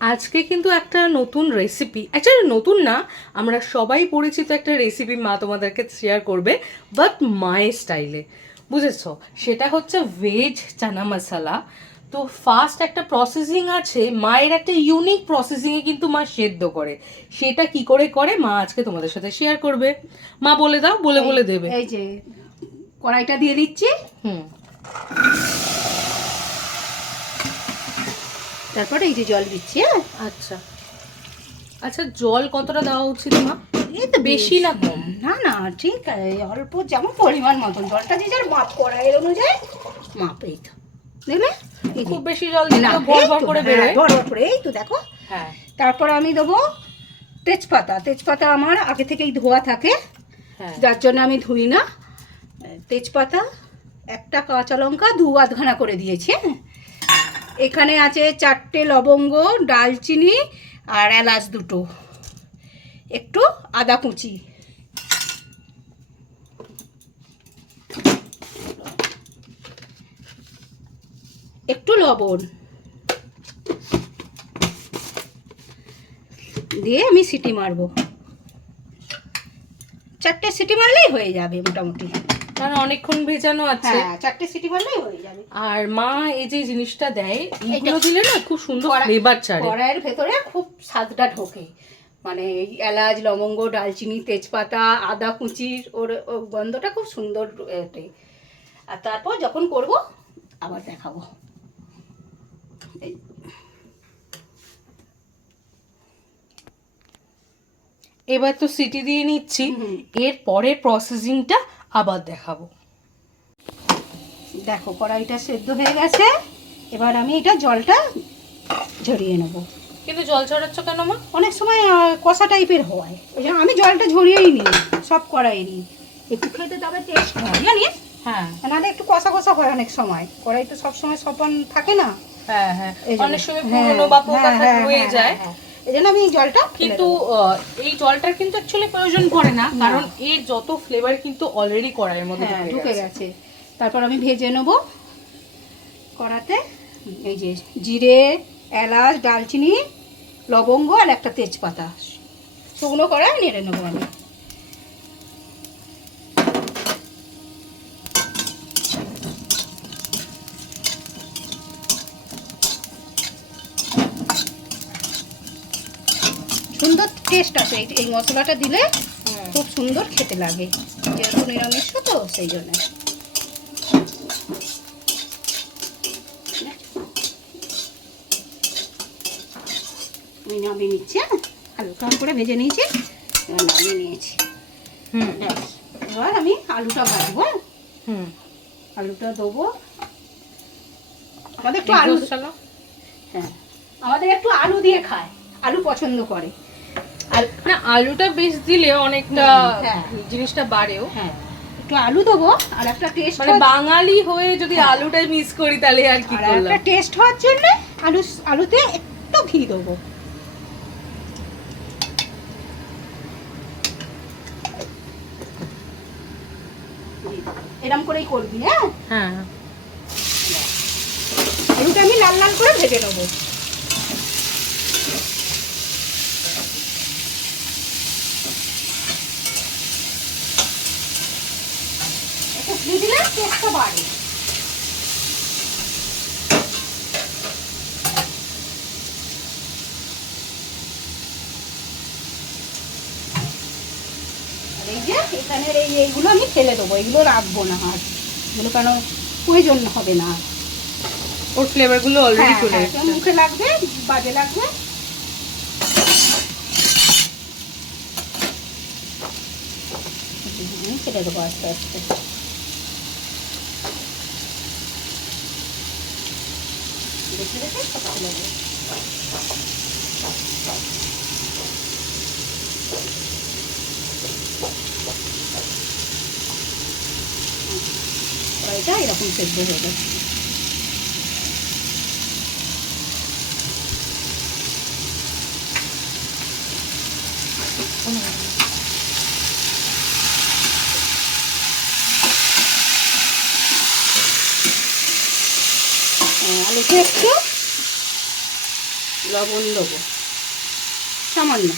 আজকে কিন্তু একটা নতুন রেসিপি, অ্যাকচুয়ালি নতুন না, আমরা সবাই পরিচিত একটা রেসিপি মা তোমাদেরকে শেয়ার করবে, বাট মায়ের স্টাইলে, বুঝেছো? সেটা হচ্ছে ভেজ চানা মশলা। তো ফার্স্ট একটা প্রসেসিং আছে, মায়ের একটা ইউনিক প্রসেসিংয়ে কিন্তু মা সেদ্ধ করে। সেটা কি করে করে মা আজকে তোমাদের সাথে শেয়ার করবে। মা বলে দাও, বলে বলে দেবে। এই যে কড়াইটা দিয়ে দিচ্ছি, হুম, তারপরে এই যে জল দিচ্ছি। হ্যাঁ, আচ্ছা আচ্ছা, জল কতটা দেওয়া উচিত মা? এই তো বেশি না কম? না না, ঠিক আছে, অল্প যেমন পরিমাণ মতন জলটা যে যার মাপ, কড়াইয়ের অনুযায়ী মাপ। এই তো দেখলে, এই যে, খুব বেশি জল দিলে তো ভর ভর করে বেরোয়। ভর ভর করে, এই তো দেখো। হ্যাঁ, তারপর আমি দেবো তেজপাতা। তেজপাতা আমার আগে থেকেই ধোয়া থাকে, হ্যাঁ, যার জন্য আমি ধুই না। তেজপাতা, একটা কাঁচা লঙ্কা, দু আধখানা করে দিয়েছি। হ্যাঁ, এখানে আছে 4টে লবঙ্গ, ডালচিনি আর এলাচ দুটো, একটু আদা কুচি, একটু লবণ দিয়ে আমি সিটি মারবো। 4টে সিটি মারলেই হয়ে যাবে মোটামুটি। কারণ অনেকক্ষণ ভেজানো আছে। হ্যাঁ, 4টে সিটি মারলেই হয়ে যাবে। আর মা এই যে জিনিসটা দেয়, এইগুলো এটা- দিলে না খুব সুন্দর ফ্লেভার ছাড়ে। কড়াইয়ের ভেতরে খুব স্বাদটা ঢোকে, মানে এই এলাচ, লবঙ্গ, ডালচিনি, তেজপাতা, আদা কুচির ওর গন্ধটা খুব সুন্দর ওঠে। আর তারপর যখন করব আবার দেখাবো। এবার তো সিটি দিয়ে নিচ্ছি, এর পরের প্রসেসিংটা আবার দেখাবো। দেখো কড়াইটা সেদ্ধ হয়ে গেছে, এবার আমি এটা জলটা ঝরিয়ে নেব। কিন্তু জল ছড়াচ্ছ কেন মা? অনেক সময় কষা টাইপের হয়, ওই জন্য আমি জলটা ঝরিয়েই নিই সব কড়াইয়েরই, একটু খেতে তবে টেস্ট হয় জানিস। হ্যাঁ নাহলে একটু কষা কষা হয় অনেক সময়, কড়াই তো সবসময় সপান থাকে না। হ্যাঁ হ্যাঁ, এই জন্য। অনেক সময় হ্যাঁ, পুরনো বা পোকা হ্যাঁ, হ্যাঁ, হয়ে হ্যাঁ, যায়। হ্যাঁ। এই জন্য আমি জলটা কিন্তু এই জলটার কিন্তু অ্যাকচুয়ালি প্রয়োজন পড়ে না, কারণ এর যত ফ্লেভার কিন্তু অলরেডি কড়াইয়ের মধ্যে ঢুকে গেছে। তারপর আমি ভেজে নেব কড়াতে। এই যে জিরে, এলাচ, ডালচিনি, লবঙ্গ আর একটা তেজপাতা শুকনো কড়াই নেড়ে নেবো আমি। সুন্দর টেস্ট আছে এই মশলাটা দিলে, খুব সুন্দর খেতে লাগে, যেহেতু নিরামিষ তো সেই জন্য। আমি নামিয়ে নিচ্ছি, হালকা করে ভেজে নিয়েছি, এবার নামিয়ে নিয়েছি। ব্যাস, এবার আমি আলুটা ভাজবো। আলুটা দেবো, আমাদের একটু আলু, হ্যাঁ আমাদের একটু আলু দিয়ে খায়, আলু পছন্দ করে। আর না, আলুটা বেশ দিলে অনেকটা হ্যাঁ। জিনিসটা বাড়েও। হ্যাঁ, একটু আলু দেবো, আর একটা টেস্ট, মানে বাঙালি হয়ে যদি আলুটা মিস করি তাহলে আর কি করলাম। একটা টেস্ট হওয়ার জন্য আলুতে একটু ঘি দেবো। এরকম করেই করবি। হ্যাঁ, হ্যাঁ, আলুটা আমি লাল লাল করে ভেজে নেবো। একটু ঘি দিলে টেস্টটা বাড়ে। আর এই যে এখানের এইগুলো আমি ফেলে দেবো, এইগুলো রাখবো না, আর এগুলো কেন প্রয়োজন হবে না। ওর ফ্লেভার গুলো অলরেডি চলে হ্যাঁ, এসেছে। মুখে লাগবে, বাজে লাগবে। ফেলে দেবো আস্তে আস্তে। দেখে দেখে সব ফেলে দেবো। কড়াইটা এরকম সেদ্ধ হয়ে যাবে। আলুকে একটু লবণ দেবো সামান্য,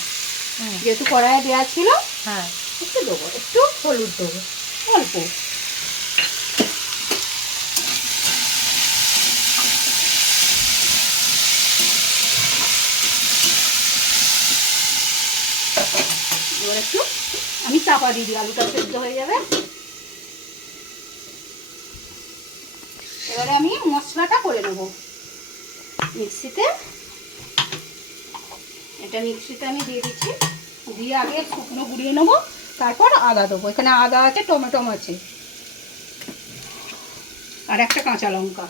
যেহেতু কড়াইয়ে দেওয়া ছিল। হ্যাঁ, একটু দেবো, একটু হলুদ দেবো অল্প। এবার একটু আমি চাপা দিয়ে দিই, আলুটা সেদ্ধ হয়ে যাবে। এবারে আমি মশলাটা করে নেব মিক্সিতে। এটা মিক্সিতে আমি দিয়ে দিচ্ছি, দিয়ে আগে শুকনো গুঁড়িয়ে নেবো, তারপর আদা দেবো। এখানে আদা আছে, টমেটো আছে, আর একটা কাঁচা লঙ্কা।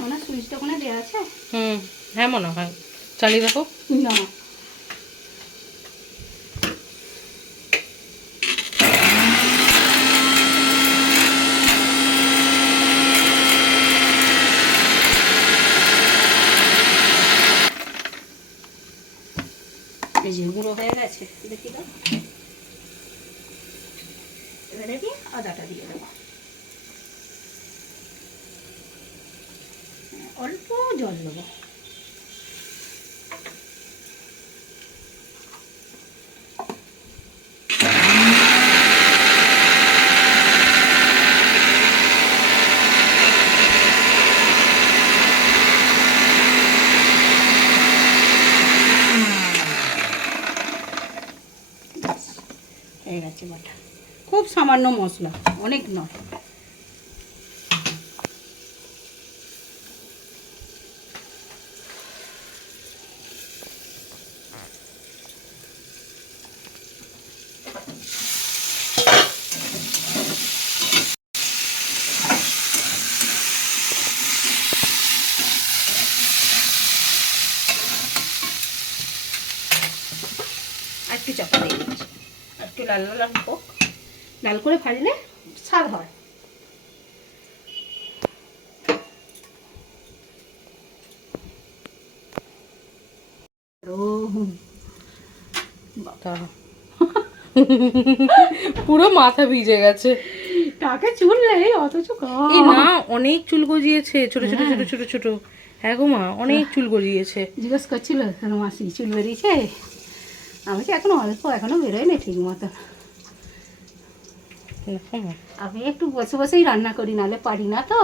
মনে হয় সুইচটা ওখানে দেওয়া আছে। হ্যাঁ মনে হয়, চালিয়ে দেখো। না, এই যে গুঁড়ো হয়ে গেছে, দেখি দাও। এবারে আমি আদাটা দিয়ে দেবো, অল্প জল দেবো। হয়ে গেছে বাটা, খুব সামান্য মশলা, অনেক নয়। আর একটু চাপা দিয়ে দিচ্ছি, একটু লাল লাল হোক, লাল করে ভাজলে স্বাদ হয়। পুরো মাথা ভিজে গেছে। টাকে চুললে অথচ এই না, অনেক চুল গজিয়েছে, ছোট ছোট ছোট ছোট ছোট। হ্যাঁ গো মা, অনেক চুল গজিয়েছে। জিজ্ঞেস করছিল কেন মাসি চুল বেরিয়েছে, আমি তো এখনো অল্প, এখনো বেরোয়নি ঠিক মতো। আমি একটু বসে বসেই রান্না করি, নাহলে পারি না তো।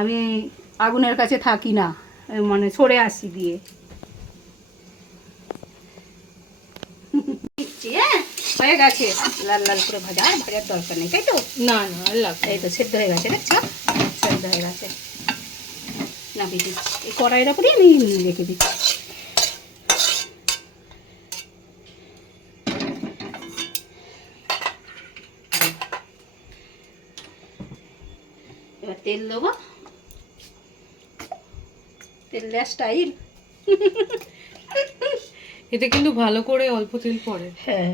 আমি আগুনের কাছে থাকি না, মানে সরে আসি দিয়ে। হ্যাঁ হয়ে গেছে, লাল লাল করে ভাজা, আর ভাজার দরকার নেই, তাই তো? না না, আর লাগবে। এই তো সেদ্ধ হয়ে গেছে, দেখছো সেদ্ধ হয়ে গেছে। নামিয়ে দিচ্ছি, এই কড়াইয়ের উপরে আমি রেখে দিচ্ছি। এবার তেল দেবো, তেল দেওয়া স্টাইল। এতে কিন্তু ভালো করে অল্প তেল পড়ে। হ্যাঁ,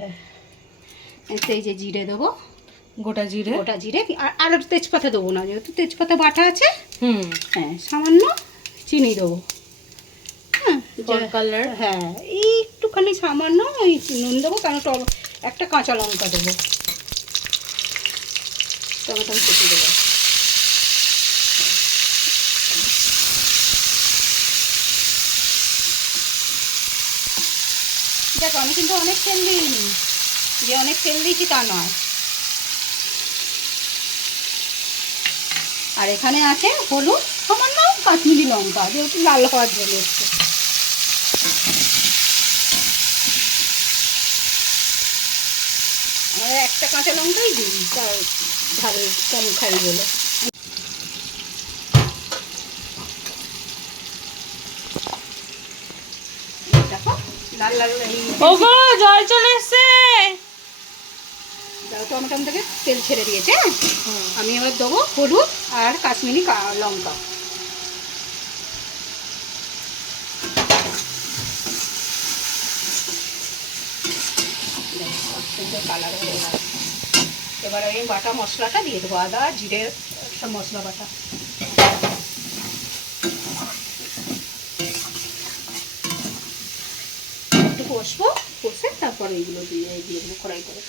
এতে এই যে জিরে দেবো, গোটা জিরে। গোটা জিরে, আর তেজপাতা দেবো না, যেহেতু তেজপাতা বাটা আছে। হ্যাঁ, সামান্য চিনি দেবো। হ্যাঁ, কালার। হ্যাঁ, একটুখানি সামান্য ওই নুন দেবো, কারণ একটা কাঁচা লঙ্কা দেবো, টমেটো কুচি দেবো। দেখো আমি কিন্তু অনেক তেল দিইনি, যে অনেক তেল দিয়েছি তা নয়। আর এখানে আছে হলুদ, সামান্য কাশ্মীরি লঙ্কা, যেহেতু লাল হওয়ার জন্য একটু। আমরা একটা কাঁচা লঙ্কাই দিই, তার ঝাল কম খাই বলে। দেখো লাল লাল ওগো জল চলে এসছে। টমেটো থেকে তেল ছেড়ে দিয়েছে। আমি এবার দেবো হলুদ আর কাশ্মীরি লঙ্কা। কালার হয়ে গেছে। এবার আমি বাটা মশলাটা দিয়ে দেবো, আদা জিরে সব মশলা বাটা। একটু কষবো, কষে তারপরে এইগুলো দিয়ে দেবো কড়াই করে।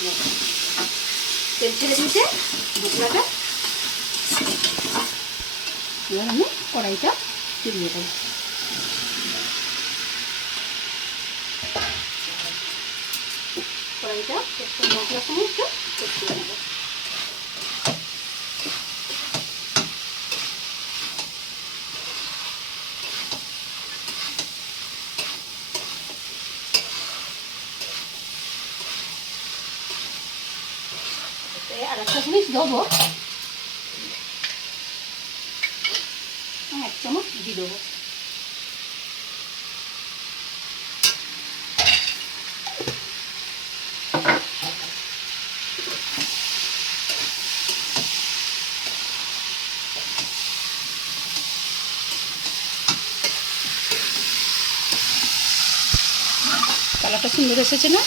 তেল ছেড়ে দিয়েছে মশলাটা। এবার আমি কড়াইটা ফিরিয়ে দেবো। কড়াইটা মশলা সমস্ত কষিয়ে নেবো। আর একটা জিনিস দেবো, 1 চামচ ঘি দেবো। কালারটা সুন্দর এসেছে না?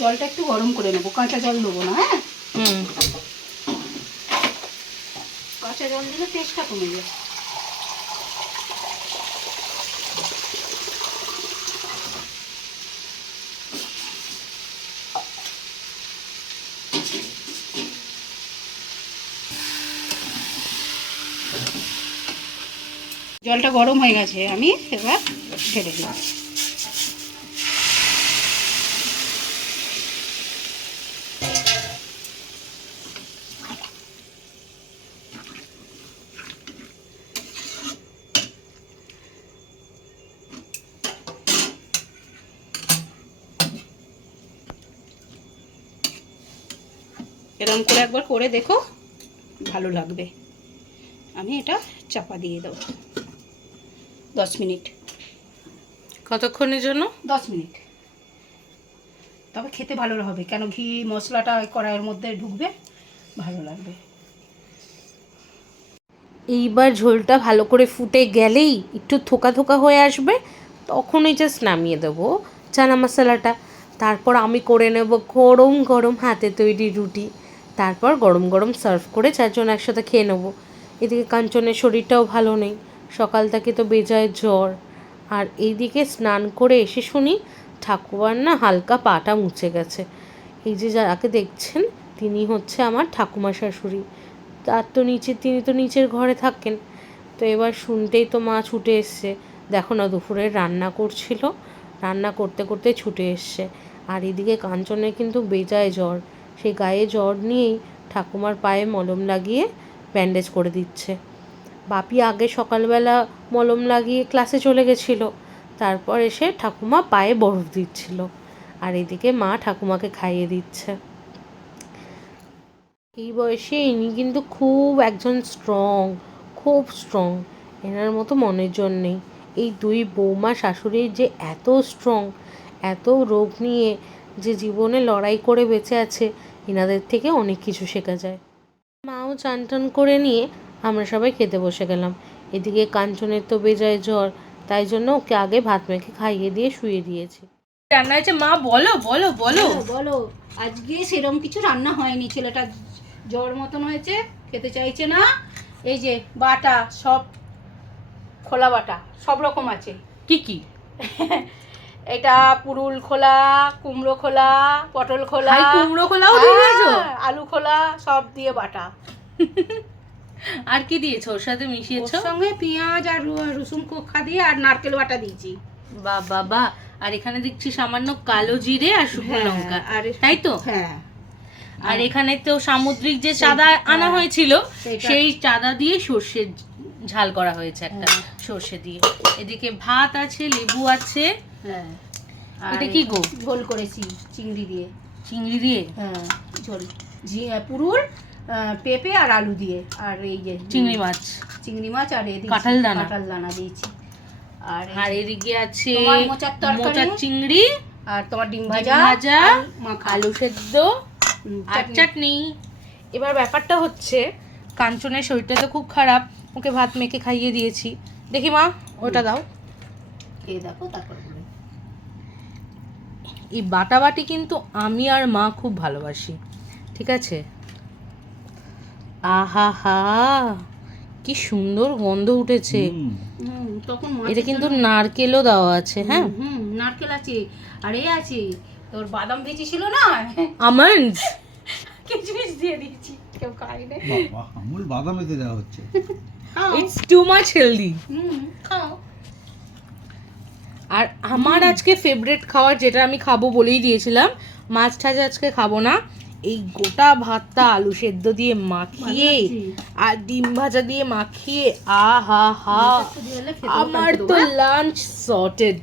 জলটা একটু গরম করে নেবো, কাঁচা জল দেবো না। হ্যাঁ, কাঁচা জল দিলে টেস্টটা কমে যায়। জলটা গরম হয়ে গেছে, আমি এবার ঢেলে দিই। এরকম করে একবার করে দেখো, ভালো লাগবে। আমি এটা চাপা দিয়ে দেবো 10 মিনিট। কতক্ষণের জন্য? 10 মিনিট। তবে খেতে ভালো হবে, কেন ঘি মশলাটা ওই কড়াইয়ের মধ্যে ঢুকবে, ভালো লাগবে। এইবার ঝোলটা ভালো করে ফুটে গেলেই একটু থোকা থোকা হয়ে আসবে, তখনই জাস্ট নামিয়ে দেবো চানা মশলাটা। তারপর আমি করে নেব গরম গরম হাতে তৈরি রুটি। তারপর গরম গরম সার্ভ করে 4 জন একসাথে খেয়ে নেবো। এদিকে কাঞ্চনের শরীরটাও ভালো নেই, সকাল থেকে তো বেজায় জ্বর। আর এইদিকে স্নান করে এসে শুনি ঠাকুমার না হালকা পাটা মুছে গেছে। এই যে যাকে দেখছেন তিনি হচ্ছে আমার ঠাকুমা শাশুড়ি। তিনি তো নিচের ঘরে থাকেন। তো এবার শুনতেই তো মা ছুটে এসছে। দেখো না, দুপুরে রান্না করছিল, রান্না করতে করতে ছুটে এসছে। আর এদিকে কাঞ্চনের কিন্তু বেজায় জ্বর, সেই গায়ে জ্বর নিয়েই ঠাকুমার পায়ে মলম লাগিয়ে ব্যান্ডেজ করে দিচ্ছে। বাপি আগে সকালবেলা মলম লাগিয়ে ক্লাসে চলে গেছিলো, তারপর এসে ঠাকুমা পায়ে বরফ দিচ্ছিল, আর এদিকে মা ঠাকুমাকে খাইয়ে দিচ্ছে। এই বয়সে ইনি কিন্তু খুব একজন খুব স্ট্রং। এনার মতো মনের জন নেই। এই 2 বৌমা শাশুড়ির যে এত স্ট্রং, এত রোগ নিয়ে যে জীবনে লড়াই করে বেঁচে আছে, এনাদের থেকে অনেক কিছু শেখা যায়। মাও চান টান করে নিয়ে আমরা সবাই খেতে বসে গেলাম। এদিকে কাঞ্চনের তো বেজায় জ্বর, তাই জন্য ওকে আগে ভাত মেখে খাইয়ে দিয়ে শুয়ে দিয়েছি। রান্না হয়েছে মা? বলো বলো বলো বলো। আজকে সেরকম কিছু রান্না হয়নি, ছেলেটা জ্বর মতন হয়েছে, খেতে চাইছে না। এই যে বাটা, সব খোলা বাটা সব রকম আছে। কি কি? এটা পুরুল খোলা, কুমড়ো খোলা, পটল খোলা, কুমড়ো খোলাও দিয়েছো? আলু খোলা, সব দিয়ে বাটা। আর কি দিয়েছো ওর সাথে মিশিয়েছো? ওর সঙ্গে পেঁয়াজ আর রসুন কোখা দিয়ে আর নারকেল বাটা দিয়েছি। বাবা, আর এখানে দেখছি সামান্য কালো জিরে আর শুকনো লঙ্কা, তাই তো? হ্যাঁ। আর এখানে তো সামুদ্রিক যে চাঁদা আনা হয়েছিল, সেই চাঁদা দিয়ে সর্ষের ঝাল করা হয়েছে একটা, সর্ষে দিয়ে। এদিকে ভাত আছে, লেবু আছে। হ্যাঁ। এটা কি গো? ঝোল করেছি চিংড়ি দিয়ে। চিংড়ি দিয়ে? হ্যাঁ, ঝোল। পুরুল, পেঁপে আর আলু দিয়ে, আর এই যে চিংড়ি মাছ আর এদিকে কাঁঠাল দানা দিয়েছি। আর এদিকে আছে মোচার চিংড়ি, আর তোমার ডিম ভাজা, আলু সেদ্ধ আর চাটনি। এবার ব্যাপারটা হচ্ছে, কাঞ্চনের শরীরটা তো খুব খারাপ, ওকে ভাত মেখে খাইয়ে দিয়েছি। দেখি মা, ওটা দাও। খেয়ে দেখো, তারপর এই বাটাবাটি কিন্তু আমি আর মা খুব ভালোবাসি, ঠিক আছে? আহা হা, কি সুন্দর গন্ধ উঠেছে। তখন এটা কিন্তু নারকেলও দেওয়া আছে। হ্যাঁ, নারকেল আছে, আর এ আছে তোর বাদাম ভেজি ছিল না, আমন্ডস, কিশমিশ দিয়ে দিয়েছি, কেউ খায় না। বাবা, আমুল বাদাম এতে দেওয়া হচ্ছে। It's too much healthy. খাও। আর আমার আজকে ফেভারিট খাবার, যেটা আমি খাবো বলেই দিয়েছিলাম, মাছ টাছ আজকে খাবো না, এই গোটা ভাতটা আলু সেদ্ধ দিয়ে মাখিয়ে আর ডিম ভাজা দিয়ে মাখিয়ে, আহা হা, আমার তো লাঞ্চ সর্টেড।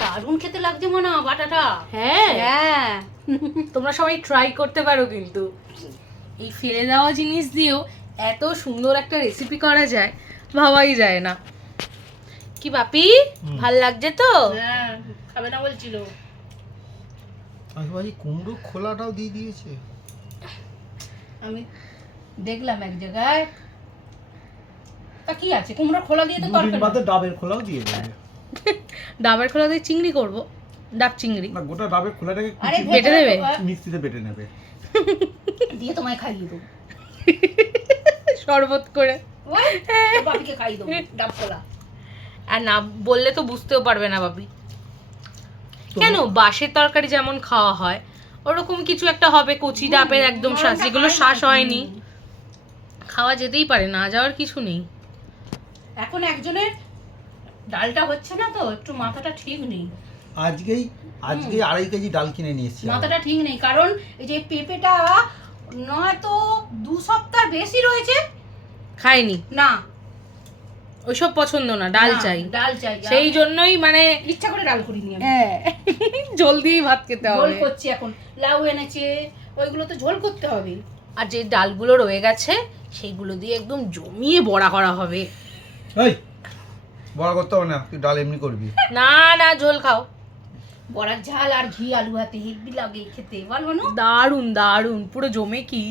দারুণ খেতে লাগছে মনে হয় বাটাটা। হ্যাঁ, হ্যাঁ, তোমরা সবাই ট্রাই করতে পারো, কিন্তু এই ফেলে দেওয়া জিনিস দিয়েও এত সুন্দর একটা রেসিপি করা যায়, ভাবাই যায় না। কি বাপি, ভাল লাগছে তো? হ্যাঁ, খাবে না বলছিল। আশেপাশে কুমড়ো খোলাটাও দিয়ে দিয়েছে। আমি দেখলাম এক জায়গায়, তা কি আছে, কুমড়ো খোলা দিয়ে তো দুদিন তরকারি। বাদে ডাবের খোলাও দিয়ে দেবে। ডাবের খোলা দিয়ে চিংড়ি করব, ডাব চিংড়ি। না, গোটা ডাবের খোলাটাকে আরে বেটে দেবে? মিক্সিতে বেটে নেবে। দিয়ে তোমায় খাইয়ে দেবো, শরবত করে। ওই, তোর বাপিকে খাইয়ে দেবো ডাব খোলা। আর না বললে তো বুঝতেও পারবে না বাপি। কেন, বাঁশের তরকারি যেমন খাওয়া হয় ওরকম কিছু একটা হবে, কচি ডাবের একদম শ্বাস, যেগুলো শ্বাস হয়নি, খাওয়া যেতেই পারে, না যাওয়ার কিছু নেই। এখন একজনের ডালটা হচ্ছে না তো, একটু মাথাটা ঠিক নেই। আজকেই 2.5 কেজি ডাল কিনে নিয়েছি। মাথাটা ঠিক নেই, কারণ এই যে পেঁপেটা নয়তো 2 সপ্তাহ বেশি রয়েছে, খাইনি, না ওইসব পছন্দ না, ডাল না, চাই। ডাল চাই। সেই জন্যই মানে ইচ্ছা করে ডাল করিনি আমি। জলদি ভাত খেতে ঝোল হবে। করছি এখন, লাউ এনেছে, ওইগুলো তো ঝোল করতে হবে। আর যে ডালগুলো রয়ে গেছে সেইগুলো দিয়ে একদম জমিয়ে বড়া করা হবে। এই, বড়া করতে হবে না, তুই ডাল এমনি করবি। না না, ঝোল খাও। বড়ার ঝাল আর ঘি আলু হাতে হেব্বি লাগে খেতে, বলবো না? দারুন দারুন, পুরো জমে কি।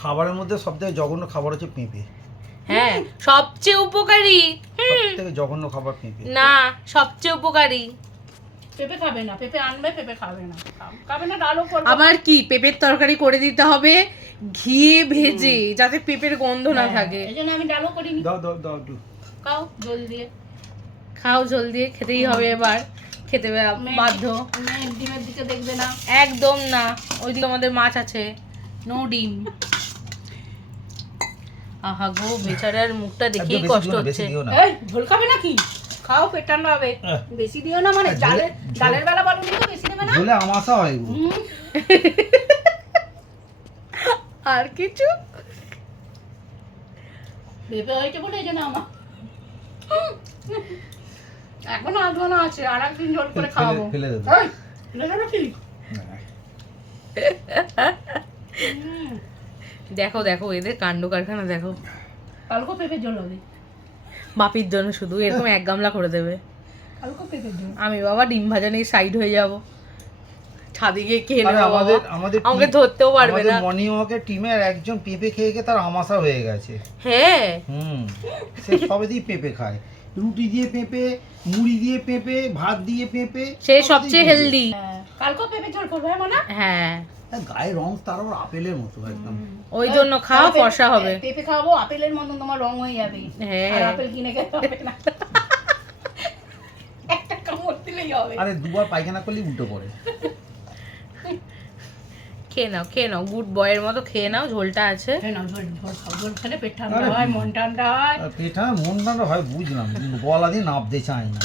খাবারের মধ্যে সবথেকে জঘন্য খাবার হচ্ছে পেঁপে। হ্যাঁ, সবচেয়ে উপকারী। সবথেকে জঘন্য খাবার পেঁপে। না, সবচেয়ে উপকারী। পেঁপে খাবে না, পেঁপে আনবে, পেঁপে খাবে না, খাবে না, ডালও করবে। আবার কি, পেঁপের তরকারি করে দিতে হবে ঘিয়ে ভেজে, যাতে পেঁপের গন্ধ না থাকে। এই জন্য আমি ডালও করিনি। দাও দাও দাও একটু। খাও জল দিয়ে। খাও জল দিয়ে, খেতেই হবে এবার, খেতে বাধ্য। মেয়ে ডিমের দিকে দেখবে না। একদম না, ওইদিকে আমাদের মাছ আছে, নো ডিম। আহা গো, বেচারার মুখটা দেখেই একদম কষ্ট বেশি হচ্ছে। দিও না। এই ঝোল খাবে নাকি? খাও, পেট ঠান্ডা হবে। বেশি দিও না, মানে ডালের বেলা বলো তো বেশি দেবে না। ঝোলে আমাশা হয় এগুলো। আর কিছু পেঁপে হয়েছে বলে এই জন্য আমার এখনো আধখানা আছে, আর একদিন ঝোল করে খাওয়াবো। ফেলে দেবো। এই, ফেলে দেবে কি? দেখো দেখো, এদের কাণ্ড কারখানা দেখো। কালকে পেঁপে ঝোল হবে, বাপির জন্য শুধু এরকম এক গামলা করে দেবে। কালকে পেঁপে ঝোল। আমি বাবা ডিম ভাজা নিয়ে সাইড হয়ে যাব, ছাদে গিয়ে খেয়ে আরে নেবো বাবা। আমাদের আমাকে ধরতেও পারবে না। মর্নিং ওয়াকের টিমের একজন পেঁপে খেয়ে খেয়ে তার আমাশা হয়ে গেছে। হ্যাঁ, সে সবে দিয়ে পেঁপে খায়, রুটি দিয়ে পেঁপে, মুড়ি দিয়ে পেঁপে, ভাত দিয়ে পেঁপে, সে সবচেয়ে হেলদি। কালকে পেঁপে ঝোল করবে মানে? হ্যাঁ, তার গায়ের রং তার আবার আপেলের মতো একদম। ওই জন্য খাও, ফর্সা হবে। পেঁপে খাওয়াবো, আপেলের মতন তোমার রং হয়ে যাবে। হ্যাঁ। আর আপেল কিনে খেতে হবে না, একটা কামড় দিলেই হবে। আরে দুবার পায়খানা করলেই উল্টো পড়ে। খেয়ে নাও খেয়ে নাও, গুড বয়ের মতো খেয়ে নাও, ঝোলটা আছে। খেয়ে নাও, ঝোল ঝোল খাও, ঝোল খেলে পেট ঠান্ডা হয়, মন ঠান্ডা হয়। আর পেটা মন ঠান্ডা হয় বুঝলাম, গলা দিয়ে নাবতে চায় না।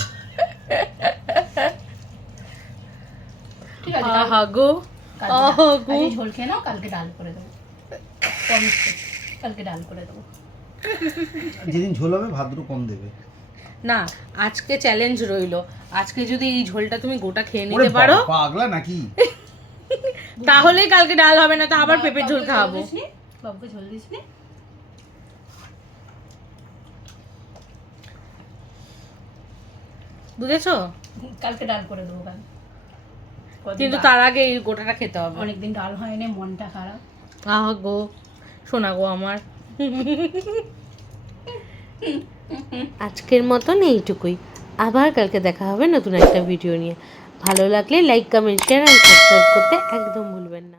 ঠিক আছে, আহা গো, আহা গো। আজকে ঝোল খেয়ে নাও, কালকে ডাল করে দেবো। প্রমিস তো, কালকে ডাল করে দেবো। যেদিন ঝোল হবে ভাত দুটো কম দেবে। না, আজকে চ্যালেঞ্জ রইলো, আজকে যদি এই ঝোলটা তুমি গোটা খেয়ে ওরে নিতে বাবা, পারো পাগলা নাকি? তাহলে কালকে ডাল হবে না, তো আবার পেঁপের ঝোল খাওয়াবো। বাবুকে ঝোল দিস নি? বুঝেছো? কালকে ডাল করে দেবো কাল। কিন্তু তার আগে এই গোটাটা খেতে হবে। অনেকদিন ডাল হয়নি, মনটা খারাপ। আহা গো, শোনা গো আমার। আজকের মতন এইটুকুই। আবার কালকে দেখা হবে নতুন একটা ভিডিও নিয়ে। ভালো লাগলে লাইক, কমেন্ট, শেয়ার আর সাবস্ক্রাইব করতে একদম ভুলবেন না।